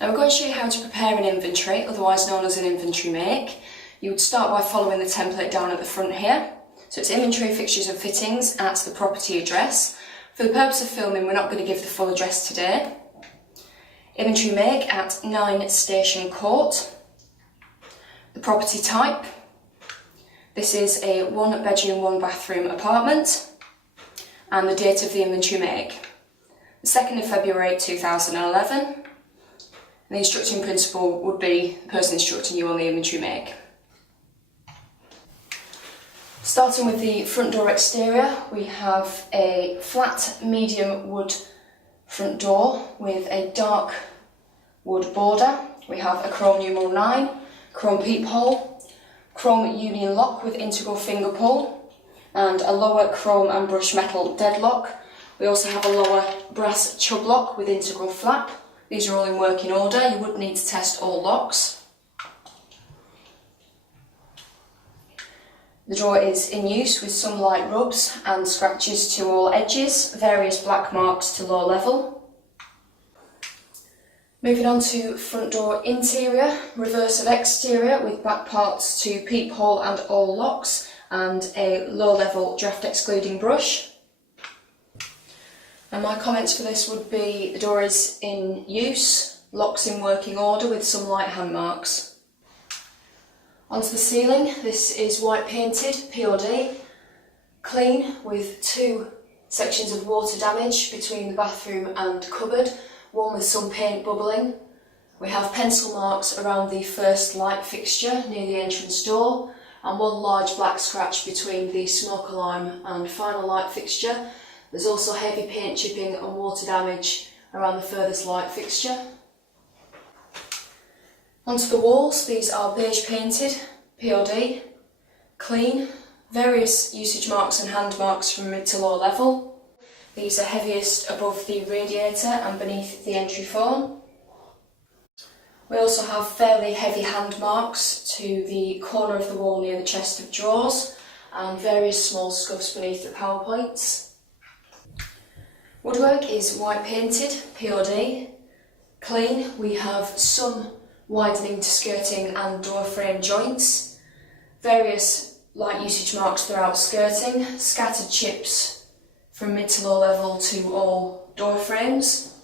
Now we're going to show you how to prepare an inventory, otherwise known as an inventory make. You would start by following the template down at the front here. So it's inventory, fixtures and fittings at the property address. For the purpose of filming, we're not going to give the full address today. Inventory make at 9 Station Court. The property type. This is a 1 bedroom, 1 bathroom apartment. And the date of the inventory make. The 2nd of February 2011. And the instructing principal would be the person instructing you on the inventory make. Starting with the front door exterior, we have a flat medium wood front door with a dark wood border. We have a chrome numeral 9, chrome peephole, chrome union lock with integral finger pull, and a lower chrome and brushed metal deadlock. We also have a lower brass chub lock with integral flap. These are all in working order. You would need to test all locks. The door is in use with some light rubs and scratches to all edges, various black marks to low level. Moving on to front door interior, reverse of exterior with back parts to peephole and all locks and a low level draft excluding brush. And my comments for this would be the door is in use, locks in working order with some light hand marks. Onto the ceiling, this is white painted, POD, clean with 2 sections of water damage between the bathroom and cupboard, one with some paint bubbling. We have pencil marks around the first light fixture near the entrance door and one large black scratch between the smoke alarm and final light fixture. There's also heavy paint chipping and water damage around the furthest light fixture. Onto the walls, these are beige painted, POD, clean, various usage marks and hand marks from mid to low level. These are heaviest above the radiator and beneath the entry phone. We also have fairly heavy hand marks to the corner of the wall near the chest of drawers and various small scuffs beneath the power points. Woodwork is white painted, POD, clean. We have some widening to skirting and door frame joints, various light usage marks throughout skirting, scattered chips from mid to low level to all door frames.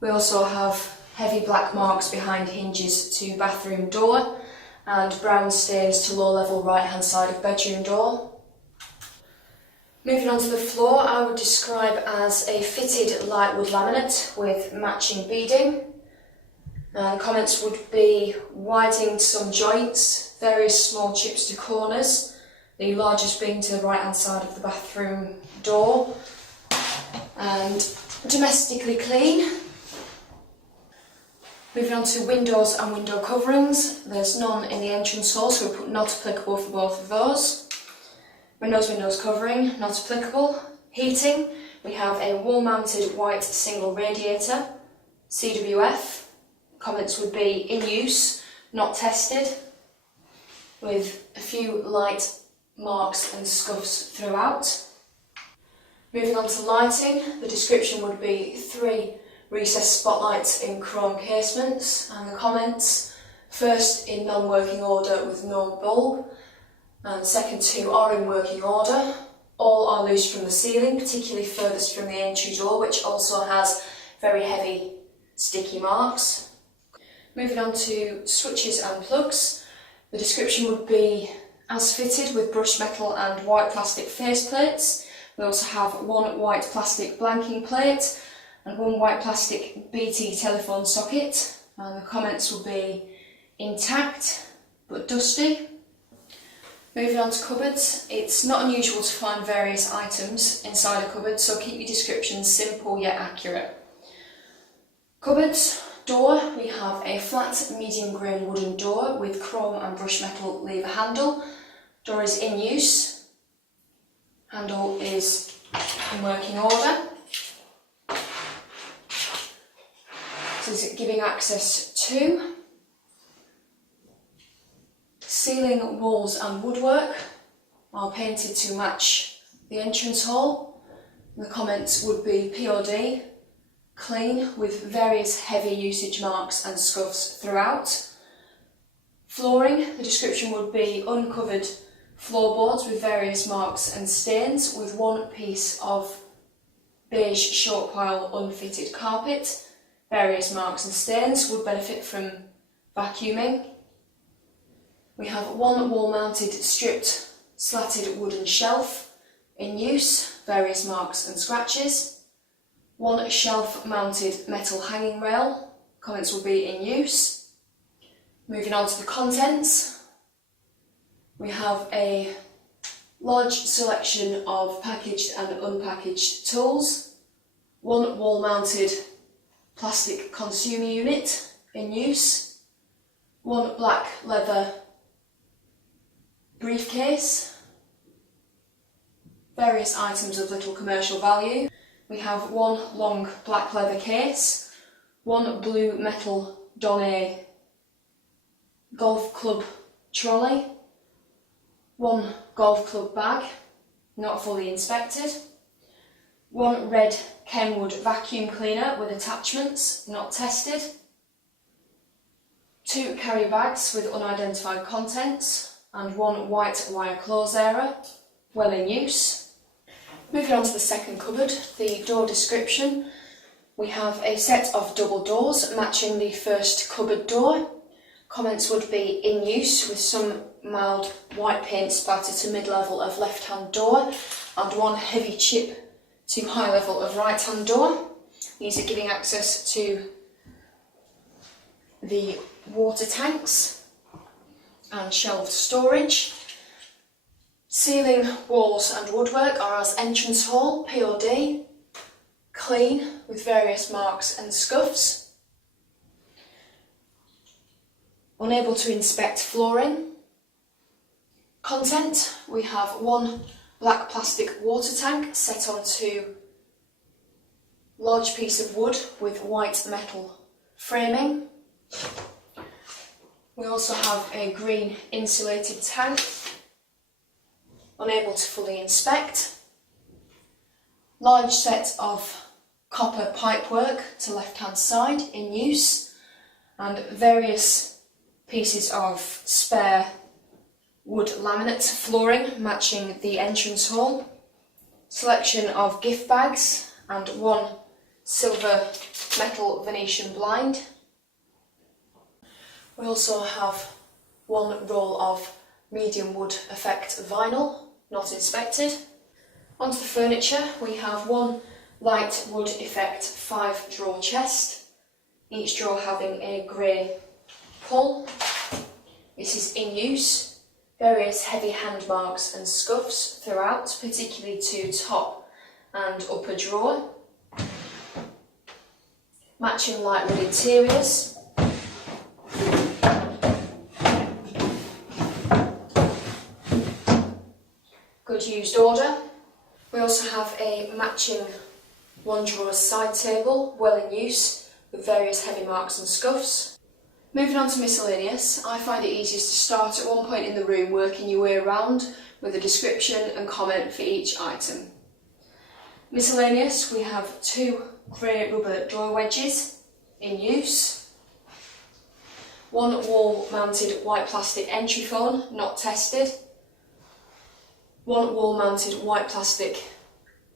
We also have heavy black marks behind hinges to bathroom door and brown stains to low level right hand side of bedroom door. Moving on to the floor, I would describe as a fitted light wood laminate with matching beading. The comments would be widening some joints, various small chips to corners, the largest being to the right hand side of the bathroom door, and domestically clean. Moving on to windows and window coverings, there's none in the entrance hall, so we put not applicable for both of those. Windows covering, not applicable. Heating, we have a wall-mounted white single radiator, CWF. Comments would be in use, not tested, with a few light marks and scuffs throughout. Moving on to lighting, the description would be 3 recessed spotlights in chrome casements, and the comments, first in non-working order with no bulb, and second 2 are in working order. All are loose from the ceiling, particularly furthest from the entry door, which also has very heavy sticky marks. Moving on to switches and plugs, the description would be as fitted with brushed metal and white plastic faceplates. We also have 1 white plastic blanking plate and 1 white plastic BT telephone socket, and the comments will be intact but dusty. Moving on to cupboards, it's not unusual to find various items inside a cupboard, so keep your descriptions simple yet accurate. Cupboards, door, we have a flat medium grain wooden door with chrome and brushed metal lever handle. Door is in use, handle is in working order. This is giving access to. Ceiling, walls and woodwork are painted to match the entrance hall. The comments would be POD, clean, with various heavy usage marks and scuffs throughout. Flooring, the description would be uncovered floorboards with various marks and stains, with one piece of beige short pile unfitted carpet. Various marks and stains would benefit from vacuuming. We have one wall mounted stripped slatted wooden shelf in use, various marks and scratches. One shelf mounted metal hanging rail, comments will be in use. Moving on to the contents, we have a large selection of packaged and unpackaged tools, one wall mounted plastic consumer unit in use, one black leather briefcase, various items of little commercial value. We have one long black leather case, one blue metal Donnet golf club trolley, one golf club bag, not fully inspected, one red Kenwood vacuum cleaner with attachments, not tested, two carry bags with unidentified contents, and one white wire closearer, well in use. Moving on to the second cupboard, the door description. We have a set of double doors matching the first cupboard door. Comments would be in use with some mild white paint splattered to mid-level of left-hand door and one heavy chip to high level of right-hand door. These are giving access to the water tanks and shelved storage. Ceiling, walls and woodwork are as entrance hall, POD, clean with various marks and scuffs. Unable to inspect flooring. Content, we have one black plastic water tank set onto large piece of wood with white metal framing. We also have a green insulated tank, unable to fully inspect. Large set of copper pipework to left hand side in use, and various pieces of spare wood laminate flooring matching the entrance hall. Selection of gift bags and one silver metal Venetian blind. We also have one roll of medium wood effect vinyl, not inspected. Onto the furniture, we have one light wood effect 5-drawer chest, each drawer having a grey pull. This is in use. Various heavy hand marks and scuffs throughout, particularly to top and upper drawer. Matching light wood interiors. Good used order. We also have a matching 1-drawer side table, well in use, with various heavy marks and scuffs. Moving on to miscellaneous, I find it easiest to start at one point in the room, working your way around with a description and comment for each item. Miscellaneous, we have 2 grey rubber door wedges in use, one wall mounted white plastic entry phone, not tested, one wall mounted white plastic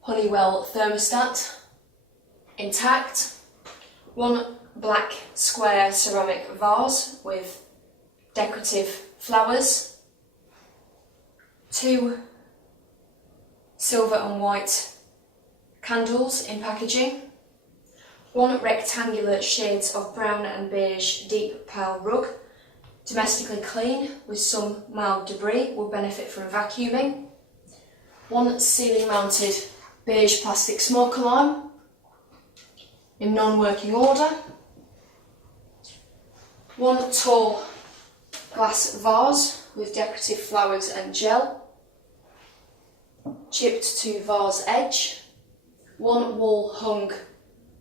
Honeywell thermostat, intact, one black square ceramic vase with decorative flowers, 2 silver and white candles in packaging, 1 rectangular shades of brown and beige deep pile rug, domestically clean with some mild debris, will benefit from vacuuming, 1 ceiling mounted beige plastic smoke alarm in non-working order, 1 tall glass vase with decorative flowers and gel, chipped to vase edge, 1 wall hung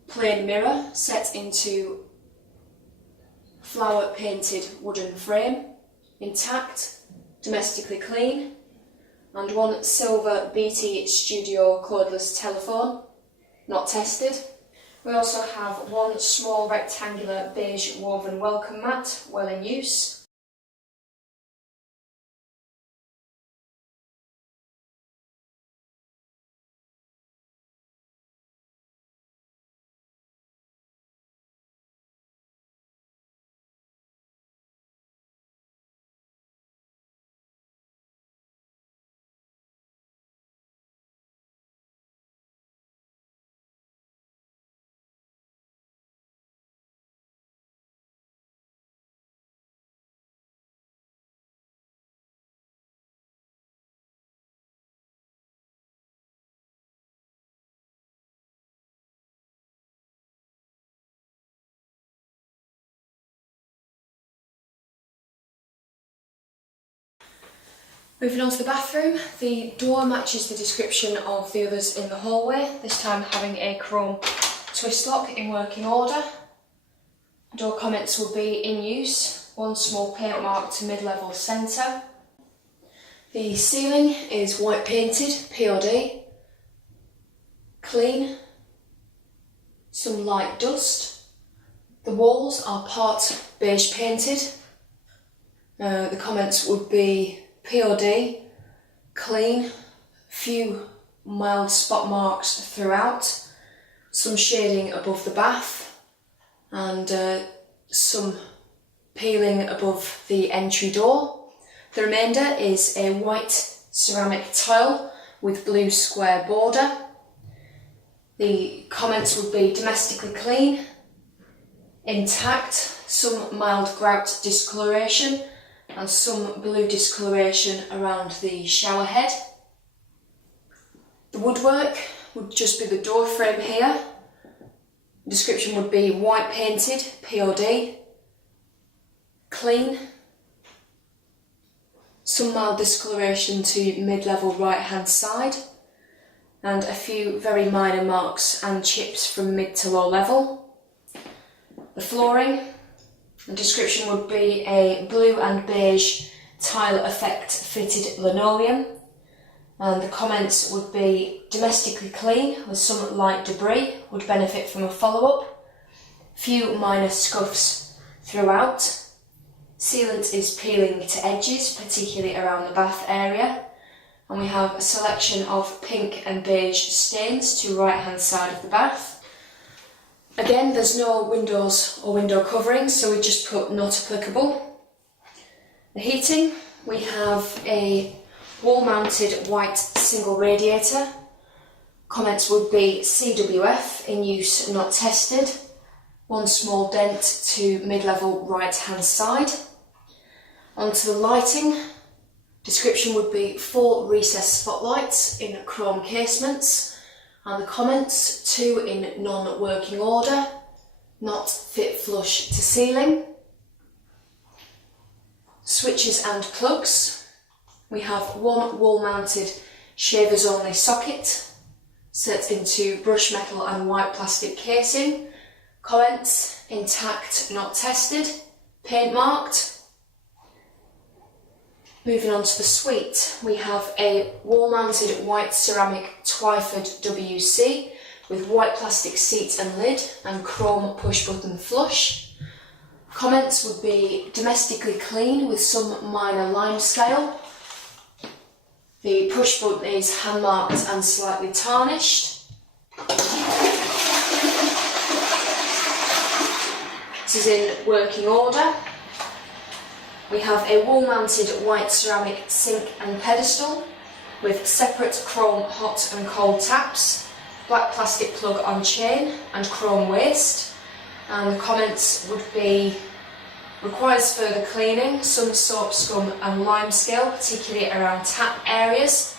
plain mirror set into flower painted wooden frame, intact, domestically clean, and one silver BT Studio cordless telephone, not tested. We also have one small rectangular beige woven welcome mat, well in use. Moving on to the bathroom, the door matches the description of the others in the hallway, this time having a chrome twist lock in working order. Door comments will be in use, one small paint mark to mid-level centre. The ceiling is white painted, POD, clean, some light dust. The walls are part beige painted. The comments would be POD, clean, few mild spot marks throughout, some shading above the bath and some peeling above the entry door. The remainder is a white ceramic tile with blue square border. The comments would be domestically clean, intact, some mild grout discoloration and some blue discoloration around the shower head. The woodwork would just be the door frame here. The description would be white painted, POD, clean, some mild discoloration to mid-level right hand side and a few very minor marks and chips from mid to low level. The flooring, the description would be a blue and beige tile effect fitted linoleum, and the comments would be domestically clean with some light debris, would benefit from a follow-up, few minor scuffs throughout. Sealant is peeling to edges, particularly around the bath area, and we have a selection of pink and beige stains to right hand side of the bath. Again, there's no windows or window coverings, so we just put not applicable. The heating, we have a wall-mounted white single radiator. Comments would be CWF, in use, not tested. One small dent to mid-level right-hand side. Onto the lighting, description would be 4 recessed spotlights in chrome casements. And the comments, 2 in non-working order, not fit flush to ceiling. Switches and plugs. We have one wall-mounted shavers only socket set into brush metal and white plastic casing. Comments, intact, not tested, paint marked. Moving on to the suite, we have a wall-mounted white ceramic Twyford WC with white plastic seat and lid and chrome push-button flush. Comments would be domestically clean with some minor limescale. The push-button is hand-marked and slightly tarnished. This is in working order. We have a wall-mounted white ceramic sink and pedestal with separate chrome hot and cold taps, black plastic plug on chain and chrome waste. And the comments would be requires further cleaning, some soap scum and limescale, particularly around tap areas.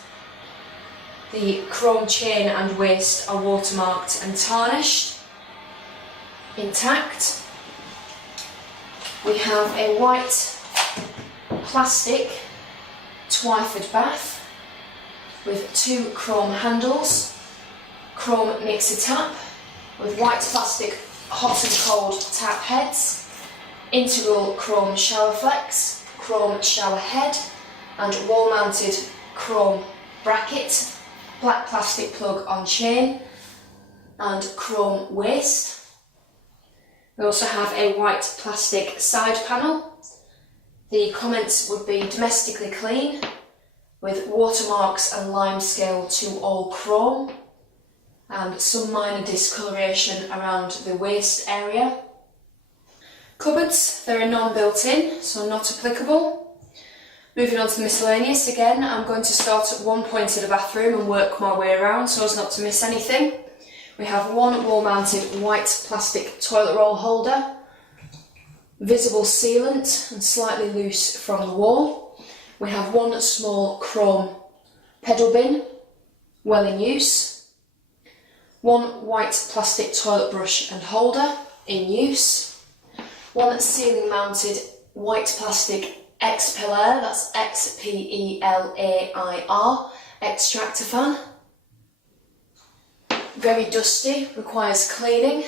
The chrome chain and waste are watermarked and tarnished. Intact. We have a white plastic Twyford bath with 2 chrome handles, chrome mixer tap with white plastic hot and cold tap heads, integral chrome shower flex, chrome shower head and wall mounted chrome bracket, black plastic plug on chain and chrome waist. We also have a white plastic side panel. The comments would be domestically clean with watermarks and lime scale to all chrome and some minor discoloration around the waist area. Cupboards, they're non-built-in, so not applicable. Moving on to the miscellaneous again, I'm going to start at one point of the bathroom and work my way around so as not to miss anything. We have one wall-mounted white plastic toilet roll holder, visible sealant and slightly loose from the wall. We have one small chrome pedal bin, well in use. One white plastic toilet brush and holder, in use. One ceiling mounted white plastic X-Pellair, that's X-P-E-L-A-I-R, extractor fan. Very dusty, requires cleaning.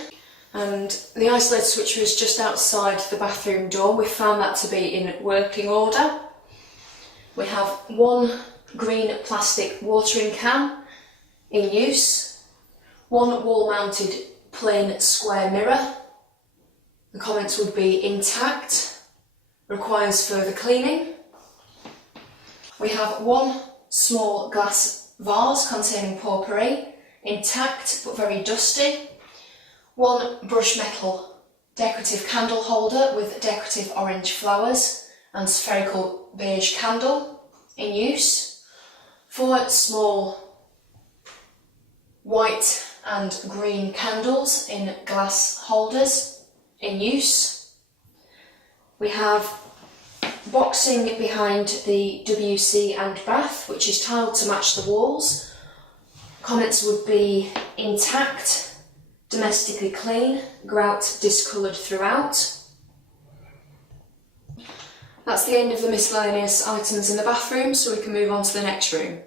And the isolator switcher is just outside the bathroom door. We found that to be in working order. We have one green plastic watering can in use. One wall-mounted plain square mirror. The comments would be intact. Requires further cleaning. We have one small glass vase containing potpourri, intact but very dusty. One brush metal decorative candle holder with decorative orange flowers and spherical beige candle in use. 4 small white and green candles in glass holders in use. We have boxing behind the WC and bath, which is tiled to match the walls. Comments would be intact, domestically clean, grout discoloured throughout. That's the end of the miscellaneous items in the bathroom, so we can move on to the next room.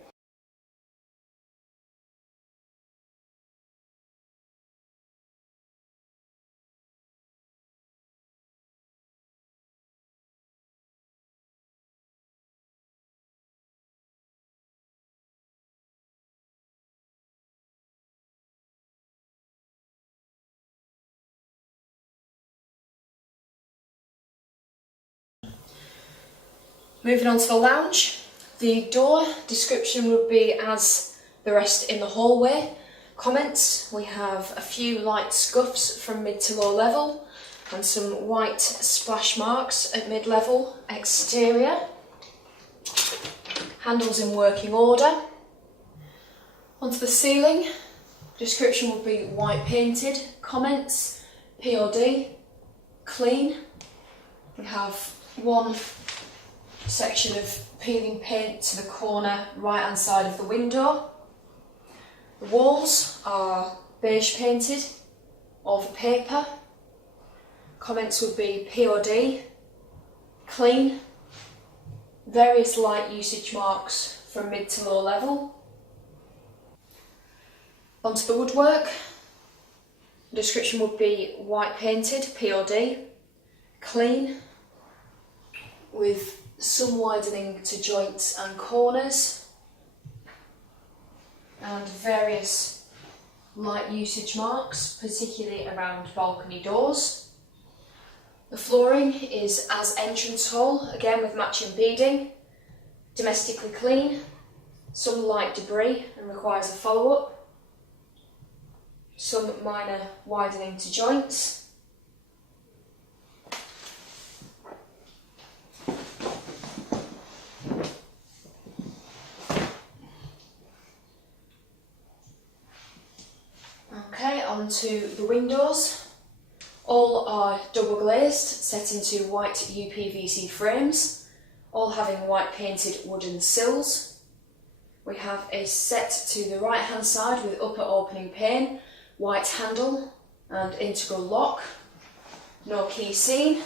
Moving on to the lounge, the door description would be as the rest in the hallway. Comments, we have a few light scuffs from mid to low level and some white splash marks at mid-level. Exterior, handles in working order. Onto the ceiling, description would be white painted. Comments, POD, clean. We have one section of peeling paint to the corner right hand side of the window. The walls are beige painted over paper. Comments would be POD, clean, various light usage marks from mid to low level. Onto the woodwork, the description would be white painted, POD, clean, with some widening to joints and corners, and various light usage marks, particularly around balcony doors. The flooring is as entrance hole, again with matching beading, domestically clean, some light debris and requires a follow-up, some minor widening to joints. Okay, onto the windows. All are double glazed, set into white UPVC frames, all having white painted wooden sills. We have a set to the right hand side with upper opening pane, white handle and integral lock. No key seen.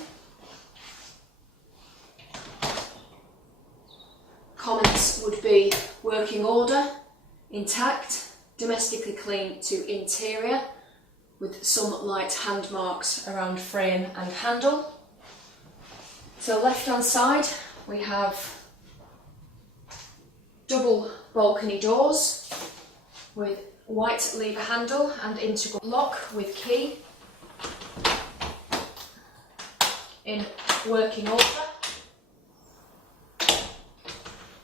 Comments would be working order, intact, domestically clean to interior, with some light hand marks around frame and handle. So left hand side we have double balcony doors with white lever handle and integral lock with key in working order.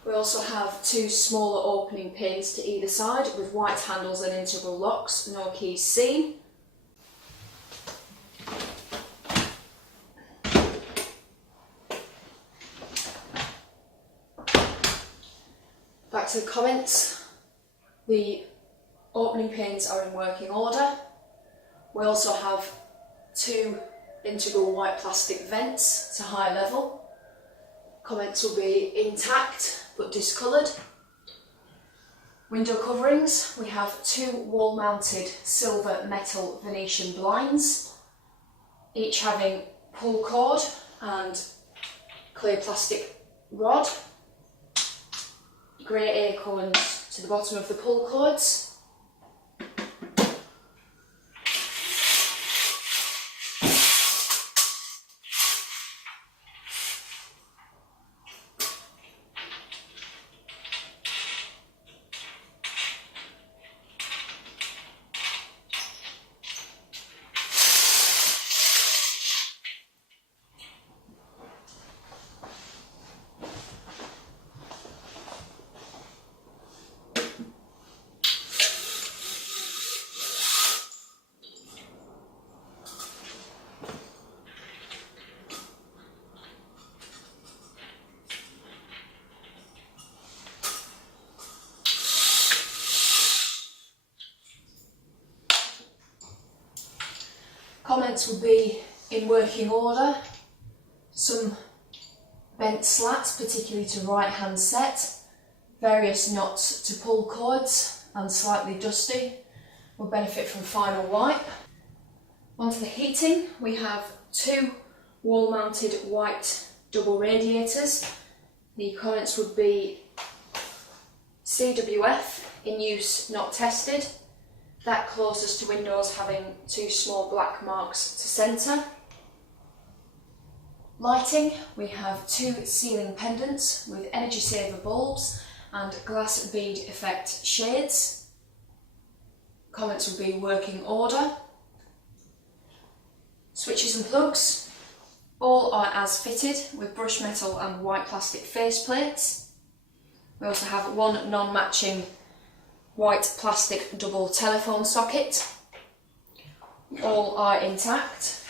We also have two smaller opening pins to either side with white handles and integral locks, no keys seen. Back to the comments, the opening pins are in working order. We also have two integral white plastic vents to high level. Comments will be intact but discoloured. Window coverings, we have two wall mounted silver metal Venetian blinds, each having pull cord and clear plastic rod. Grey acorns to the bottom of the pull cords. Comments will be in working order. Some bent slats, particularly to right hand set, various knots to pull cords and slightly dusty, will benefit from final wipe. Onto the heating, we have two wall mounted white double radiators. The comments would be CWF, in use not tested. That closest to windows having two small black marks to centre. Lighting, we have two ceiling pendants with energy saver bulbs and glass bead effect shades. Comments will be working order. Switches and plugs, all are as fitted with brushed metal and white plastic face plates. We also have one non-matching white plastic double telephone socket. All are intact.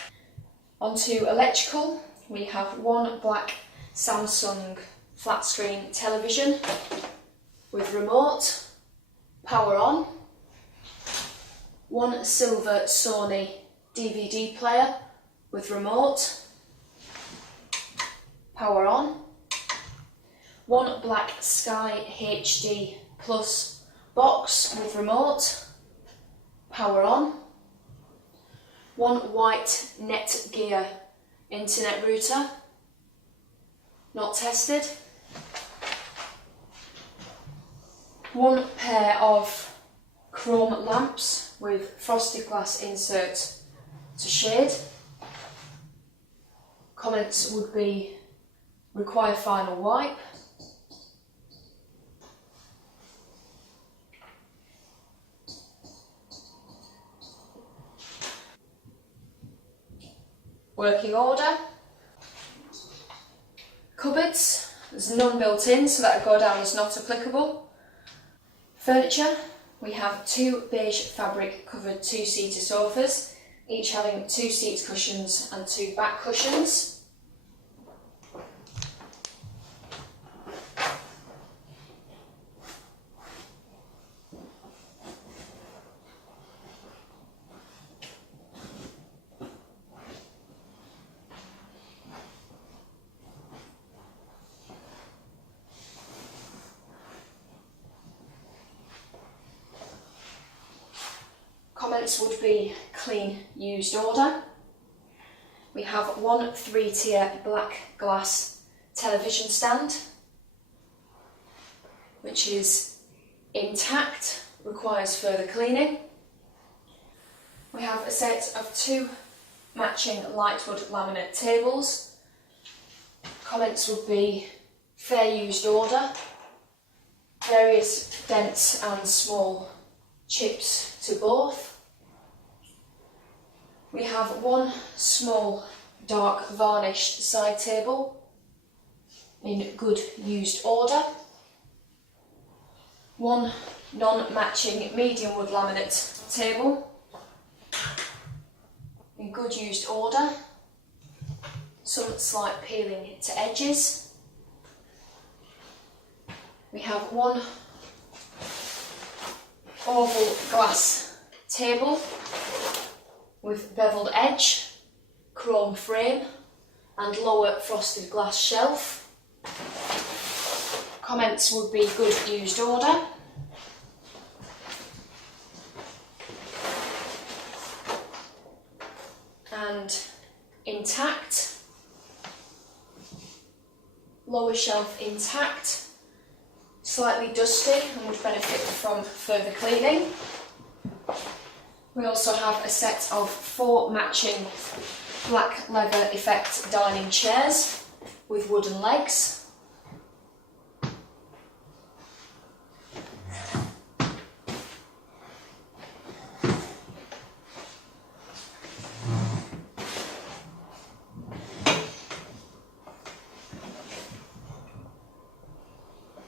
Onto electrical, we have one black Samsung flat screen television with remote, power on, one silver Sony DVD player with remote, power on, one black Sky HD Plus box with remote, power on, one white Netgear internet router, not tested, one pair of chrome lamps with frosted glass insert to shade. Comments would be require final wipe. Working order. Cupboards, there's none built in, so that will go down as not applicable. Furniture, we have two beige fabric covered two-seater sofas, each having two seat cushions and two back cushions. Comments would be clean used order. We have one 3-tier black glass television stand, which is intact, requires further cleaning. We have a set of two matching lightwood laminate tables. Comments would be fair used order. various dents and small chips to both. We have one small dark varnished side table in good used order. One non-matching medium wood laminate table in good used order. Some slight peeling to edges. We have one oval glass table with beveled edge, chrome frame and lower frosted glass shelf. Comments would be good used order. And intact. Lower shelf intact. Slightly dusty and would benefit from further cleaning. We also have a set of 4 matching black leather effect dining chairs with wooden legs.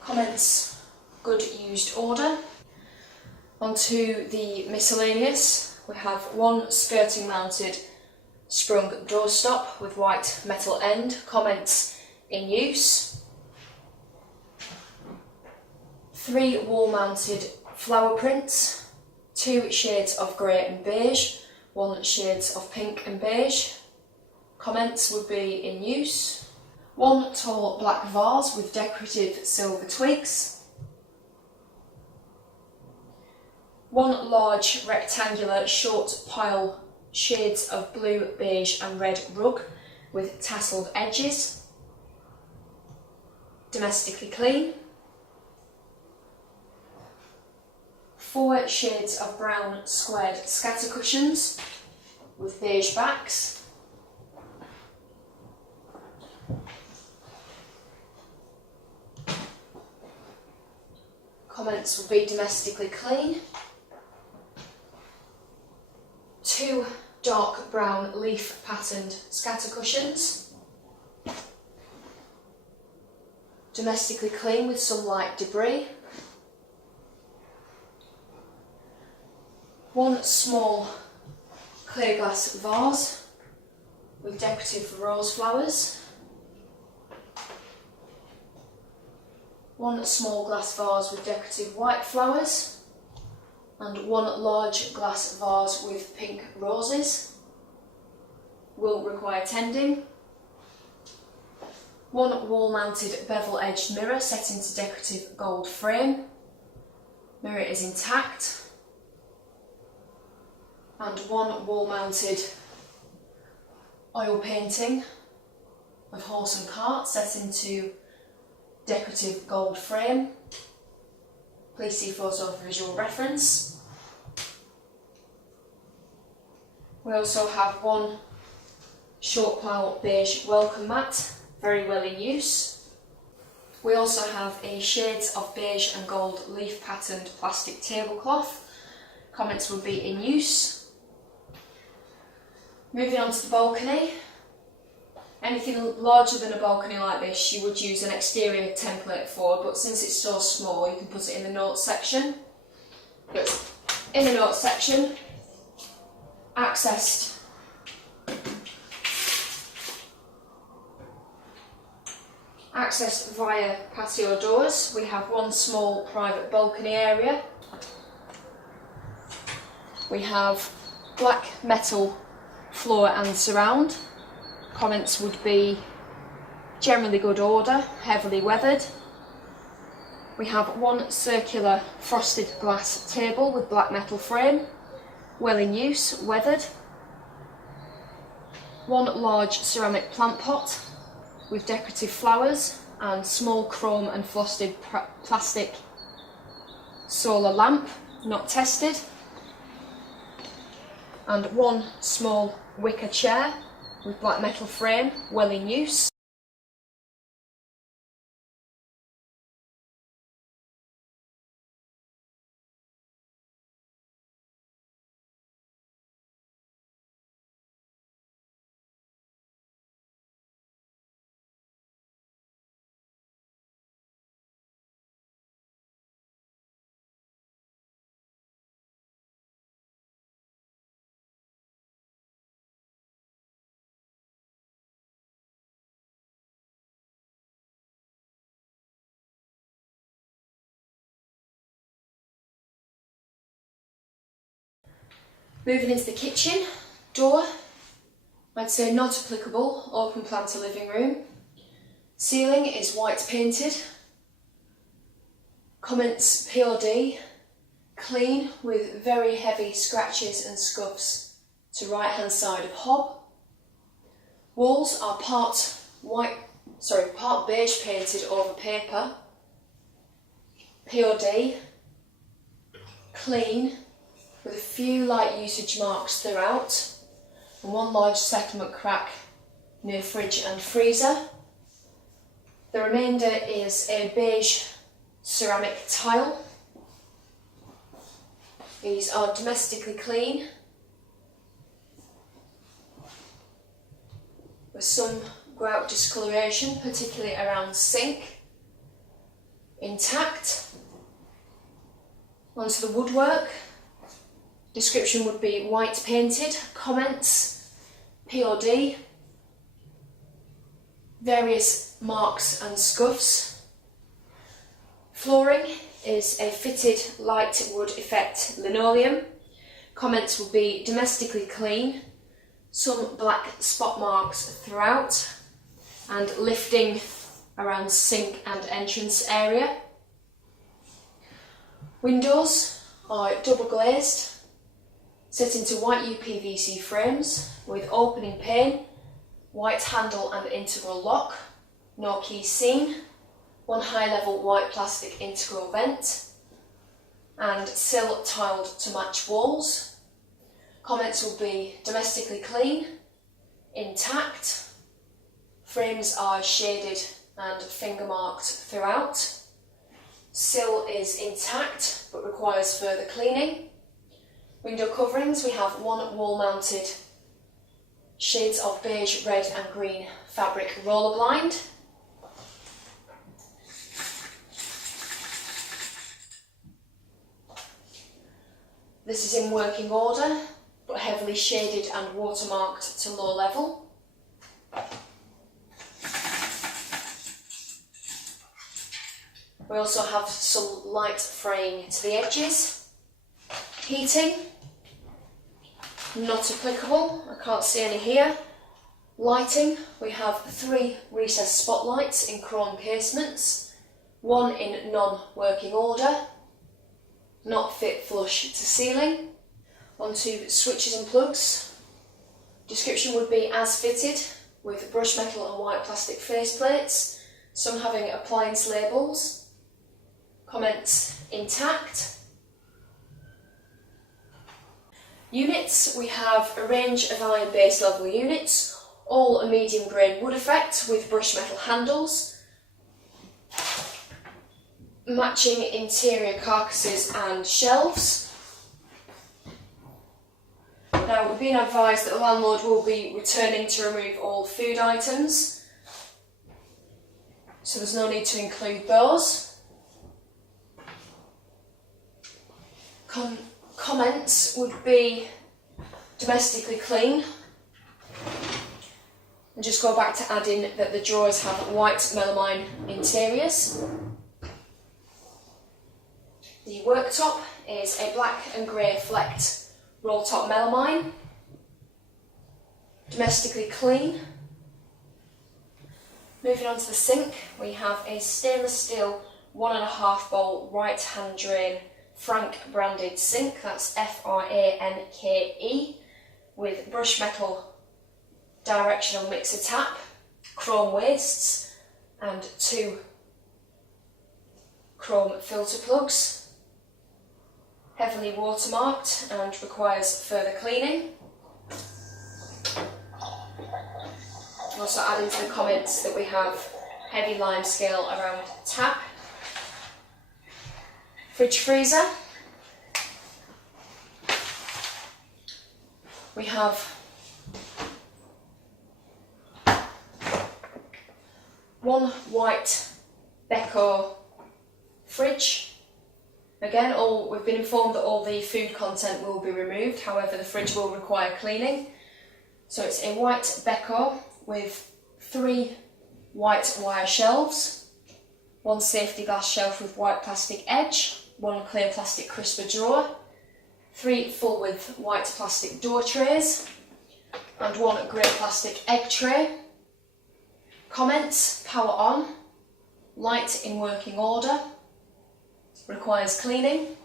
Comments, good used order. Onto the miscellaneous, we have one skirting mounted sprung doorstop with white metal end, comments in use. 3 wall mounted flower prints, 2 shades of grey and beige, 1 shades of pink and beige. Comments would be in use. 1 tall black vase with decorative silver twigs. 1 large rectangular short pile shades of blue, beige and red rug with tasselled edges. Domestically clean. 4 shades of brown squared scatter cushions with beige backs. Comments will be domestically clean. 2 dark brown leaf patterned scatter cushions. Domestically clean with some light debris. 1 small clear glass vase with decorative rose flowers. 1 small glass vase with decorative white flowers and 1 large glass vase with pink roses. Will require tending. 1 wall mounted bevel edged mirror set into decorative gold frame. Mirror is intact. And 1 wall mounted oil painting of horse and cart set into decorative gold frame. Please see photo for visual reference. We also have 1 short pile beige welcome mat, very well in use. We also have a shades of beige and gold leaf patterned plastic tablecloth. Comments will be in use. Moving on to the balcony. Anything larger than a balcony like this you would use an exterior template for, but since it's so small you can put it in the notes section. But in the notes section, accessed via patio doors. We have 1 small private balcony area. We have black metal floor and surround. Comments would be generally good order, heavily weathered. We have 1 circular frosted glass table with black metal frame, well in use, weathered. 1 large ceramic plant pot with decorative flowers and small chrome and frosted plastic solar lamp, not tested. And 1 small wicker chair with black metal frame, well in use. Moving into the kitchen, door, I'd say not applicable, open plan to living room. Ceiling is white painted. Comments POD, clean with very heavy scratches and scuffs to right hand side of hob. Walls are part beige painted over paper. POD, clean with a few light usage marks throughout and one large settlement crack near fridge and freezer. The remainder is a beige ceramic tile. These are domestically clean with some grout discoloration, particularly around sink. Intact. Onto the woodwork. Description would be white painted. Comments POD. Various marks and scuffs. Flooring is a fitted light wood effect linoleum. Comments will be domestically clean, some black spot marks throughout, and lifting around sink and entrance area. Windows are double glazed, set into white UPVC frames with opening pane, white handle and integral lock, no keys seen, one high level white plastic integral vent, and sill tiled to match walls. Comments will be domestically clean, intact, frames are shaded and finger marked throughout, sill is intact but requires further cleaning. Window coverings, we have one wall mounted shades of beige, red and green fabric roller blind. This is in working order, but heavily shaded and watermarked to low level. We also have some light fraying to the edges. Heating, not applicable, I can't see any here. Lighting, we have 3 recessed spotlights in chrome casements, 1 in non-working order, not fit flush to ceiling. Onto switches and plugs. Description would be as fitted with brushed metal and white plastic faceplates, some having appliance labels. Comments intact. Units, we have a range of iron base level units, all a medium grade wood effect with brushed metal handles, matching interior carcasses and shelves. Now, we've been advised that the landlord will be returning to remove all food items, so there's no need to include those. Comments would be domestically clean, and just go back to adding that the drawers have white melamine interiors. The worktop is a black and grey flecked roll top melamine, domestically clean. Moving on to the sink, we have a stainless steel 1.5 bowl right hand drain Frank branded sink, that's Franke, with brushed metal directional mixer tap, chrome wastes and 2 chrome filter plugs. Heavily watermarked and requires further cleaning. Also adding to the comments that we have heavy lime scale around tap. Fridge freezer. We have one white Beko fridge. Again, we've been informed that all the food content will be removed, however the fridge will require cleaning. So it's a white Beko with 3 white wire shelves, 1 safety glass shelf with white plastic edge, 1 clear plastic crisper drawer, 3 full width white plastic door trays and 1 grey plastic egg tray. Comments: power on, light in working order, requires cleaning.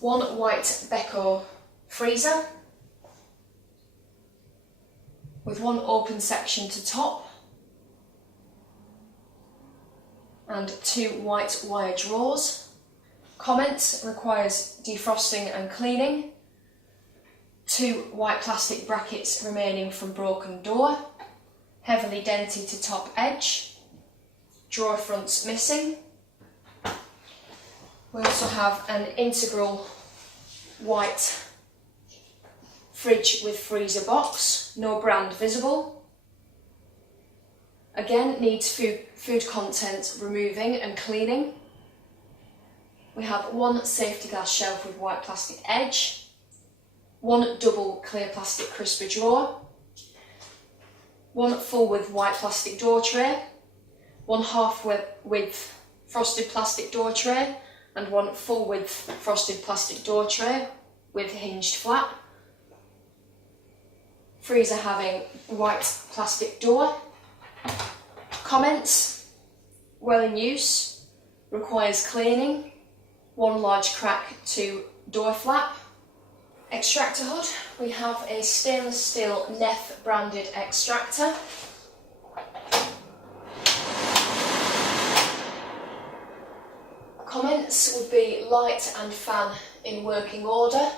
1 white Beko freezer with 1 open section to top and 2 white wire drawers. Comments: requires defrosting and cleaning. 2 white plastic brackets remaining from broken door, heavily dented to top edge, drawer fronts missing. We also have an integral white fridge with freezer box, no brand visible. Again, needs food content removing and cleaning. We have 1 safety glass shelf with white plastic edge, 1 double clear plastic crisper drawer, 1 full width white plastic door tray, 1 half width frosted plastic door tray, and 1 full width frosted plastic door tray with hinged flap. Freezer having white plastic door. Comments: well in use, requires cleaning, 1 large crack to door flap. Extractor hood, we have a stainless steel Neff branded extractor. Comments would be light and fan in working order,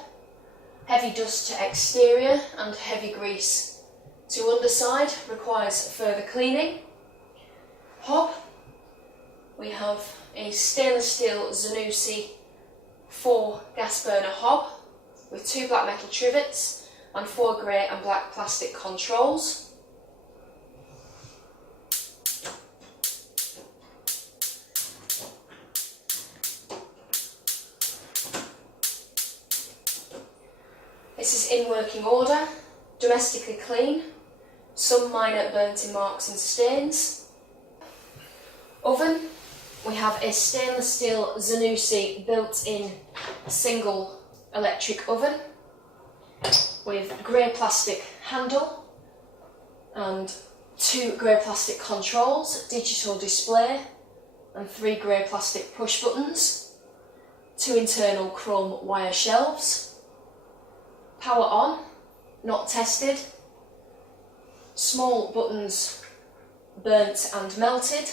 heavy dust to exterior and heavy grease to underside, requires further cleaning. Hob, we have a stainless steel Zanussi 4 gas burner hob with 2 black metal trivets and 4 grey and black plastic controls. This is in working order, domestically clean, some minor burnt-in marks and stains. Oven, we have a stainless steel Zanussi built-in single electric oven with grey plastic handle and 2 grey plastic controls, digital display and 3 grey plastic push buttons, 2 internal chrome wire shelves. Power on, not tested, small buttons burnt and melted,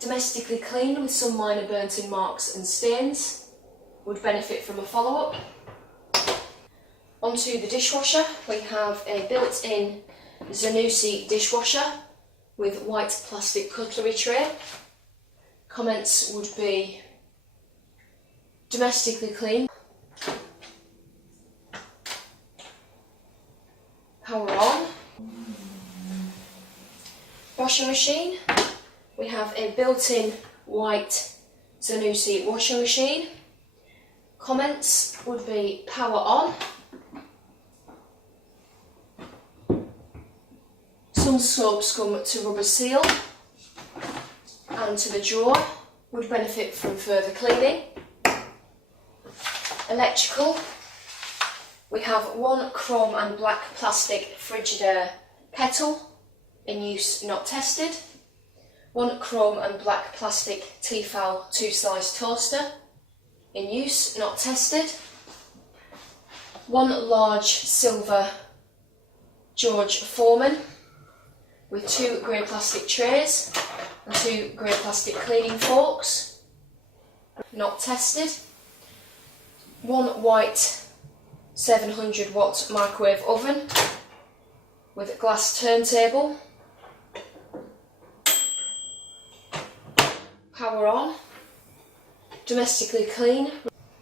domestically clean with some minor burnt-in marks and stains, would benefit from a follow-up. Onto the dishwasher, we have a built-in Zanussi dishwasher with white plastic cutlery tray. Comments would be domestically clean, power on. Washing machine, we have a built-in white Zanussi washing machine. Comments would be power on. Some soaps come to rubber seal and to the drawer, would benefit from further cleaning. Electrical, we have 1 chrome and black plastic Frigidaire kettle, in use not tested, 1 chrome and black plastic Tefal 2-slice toaster, in use not tested, 1 large silver George Foreman with 2 grey plastic trays and 2 grey plastic cleaning forks, not tested, 1 white 700 watt microwave oven with a glass turntable, power on, domestically clean.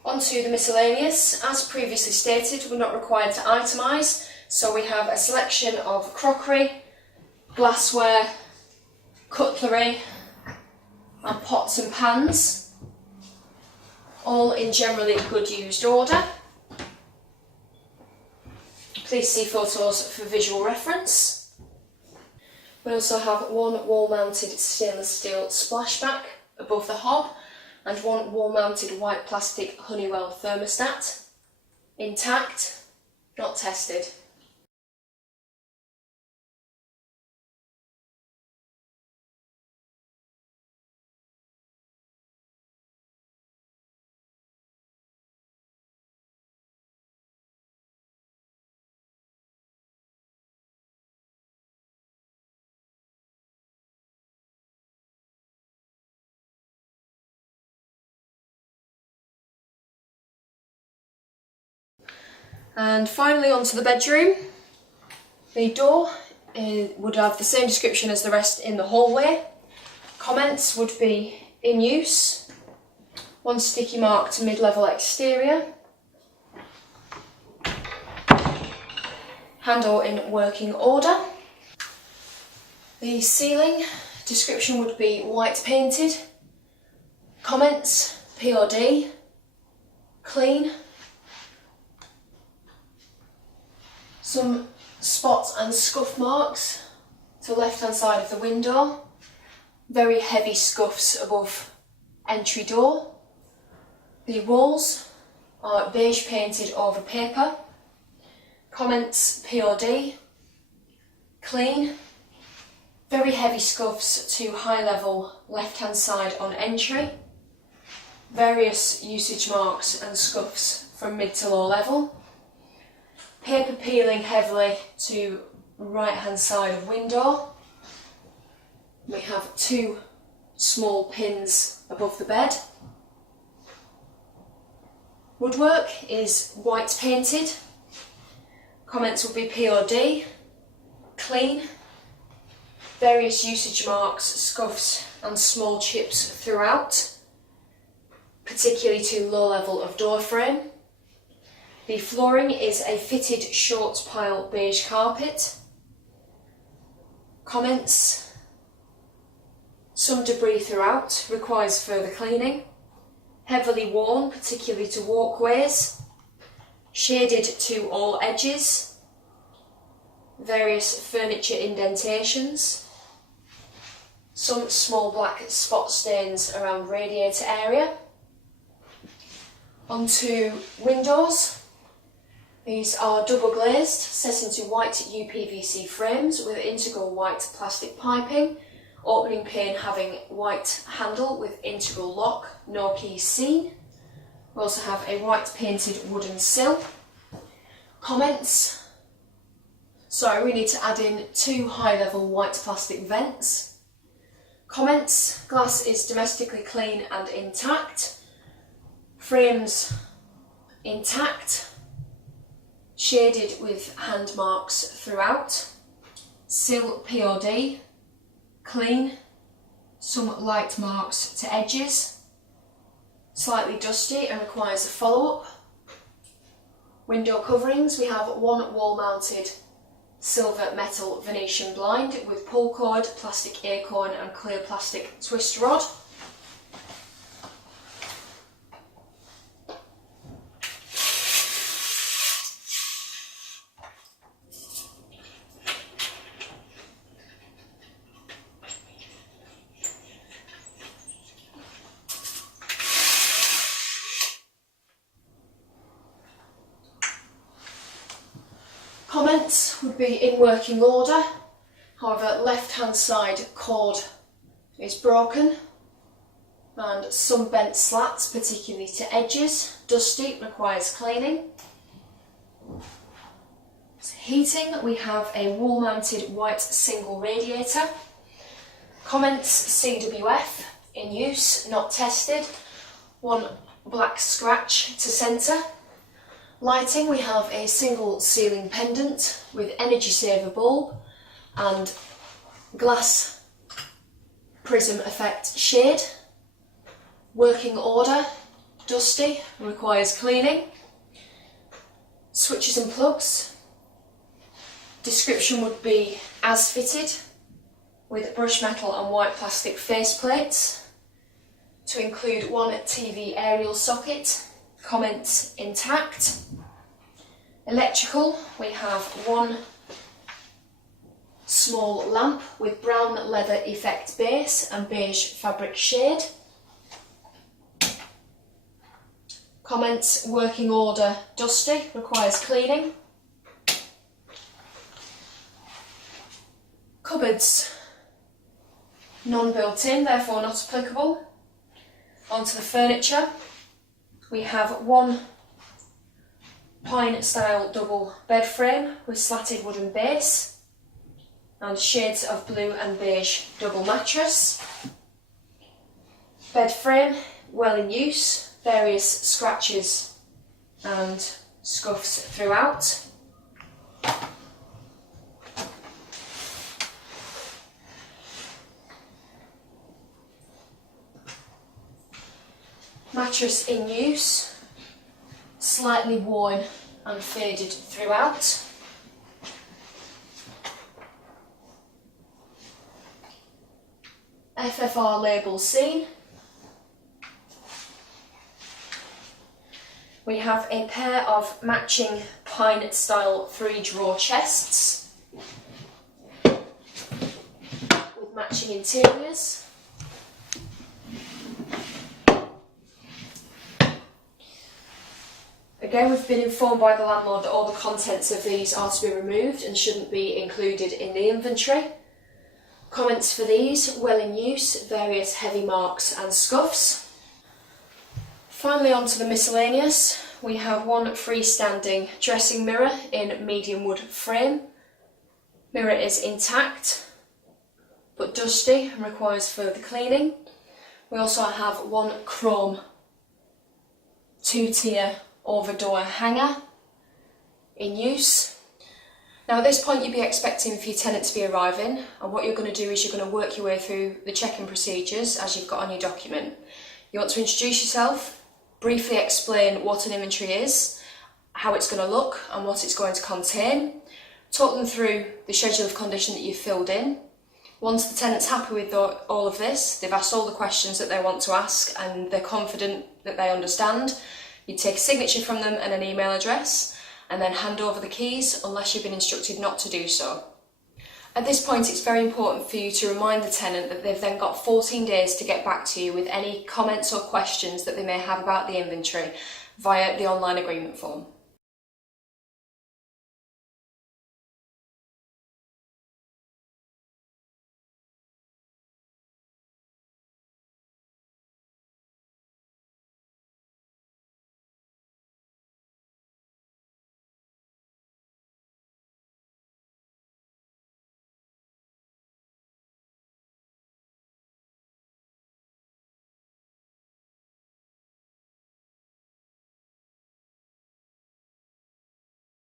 Onto the miscellaneous. As previously stated, we're not required to itemise, so we have a selection of crockery, glassware, cutlery and pots and pans, all in generally good used order. Please see photos for visual reference. We also have 1 wall-mounted stainless steel splashback above the hob and one wall-mounted white plastic Honeywell thermostat. Intact, not tested. And finally onto the bedroom. The door would have the same description as the rest in the hallway. Comments would be in use, one sticky marked mid-level exterior, handle in working order. The ceiling description would be white painted. Comments, POD, clean. Some spots and scuff marks to the left hand side of the window. Very heavy scuffs above entry door. The walls are beige painted over paper. Comments, POD, clean. Very heavy scuffs to high level left hand side on entry. Various usage marks and scuffs from mid to low level. Paper peeling heavily to right hand side of window. We have two small pins above the bed. Woodwork is white painted. Comments will be POD, clean. Various usage marks, scuffs and small chips throughout, particularly to low level of door frame. The flooring is a fitted short pile beige carpet. Comments, some debris throughout, requires further cleaning. Heavily worn, particularly to walkways. Shaded to all edges. Various furniture indentations. Some small black spot stains around radiator area. Onto windows. These are double glazed, set into white UPVC frames with integral white plastic piping, opening pane having white handle with integral lock, no keys seen. We also have a white painted wooden sill. Comments. Sorry, we need to add in two high level white plastic vents. Comments, glass is domestically clean and intact. Frames intact. Shaded with hand marks throughout. Sill POD, clean. Some light marks to edges. Slightly dusty and requires a follow-up. Window coverings, we have one wall-mounted silver metal Venetian blind with pull cord, plastic acorn and clear plastic twist rod. Comments would be in working order, however left hand side cord is broken and some bent slats, particularly to edges, dusty, requires cleaning. Heating, we have a wall mounted white single radiator. Comments, CWF, in use, not tested, one black scratch to centre. Lighting, we have a single ceiling pendant with energy saver bulb and glass prism effect shade. Working order, dusty, requires cleaning. Switches and plugs. Description would be as fitted with brushed metal and white plastic faceplates to include one TV aerial socket. Comments, intact. Electrical, we have one small lamp with brown leather effect base and beige fabric shade. Comments, working order, dusty, requires cleaning. Cupboards, non-built-in, therefore not applicable. Onto the furniture, we have one pine style double bed frame with slatted wooden base and shades of blue and beige double mattress. Bed frame, well in use, various scratches and scuffs throughout. Mattress in use, slightly worn and faded throughout. FFR label seen. We have a pair of matching pine style 3-drawer chests with matching interiors. Again, we've been informed by the landlord that all the contents of these are to be removed and shouldn't be included in the inventory. Comments for these, well in use, various heavy marks and scuffs. Finally, on to the miscellaneous. We have one freestanding dressing mirror in medium wood frame. Mirror is intact but dusty and requires further cleaning. We also have one chrome 2-tier over door hanger in use. Now at this point you'd be expecting for your tenant to be arriving, and what you're going to do is you're going to work your way through the check-in procedures as you've got on your document. You want to introduce yourself, briefly explain what an inventory is, how it's going to look and what it's going to contain, talk them through the schedule of condition that you've filled in. Once the tenant's happy with all of this, they've asked all the questions that they want to ask and they're confident that they understand, you take a signature from them and an email address and then hand over the keys unless you've been instructed not to do so. At this point it's very important for you to remind the tenant that they've then got 14 days to get back to you with any comments or questions that they may have about the inventory via the online agreement form.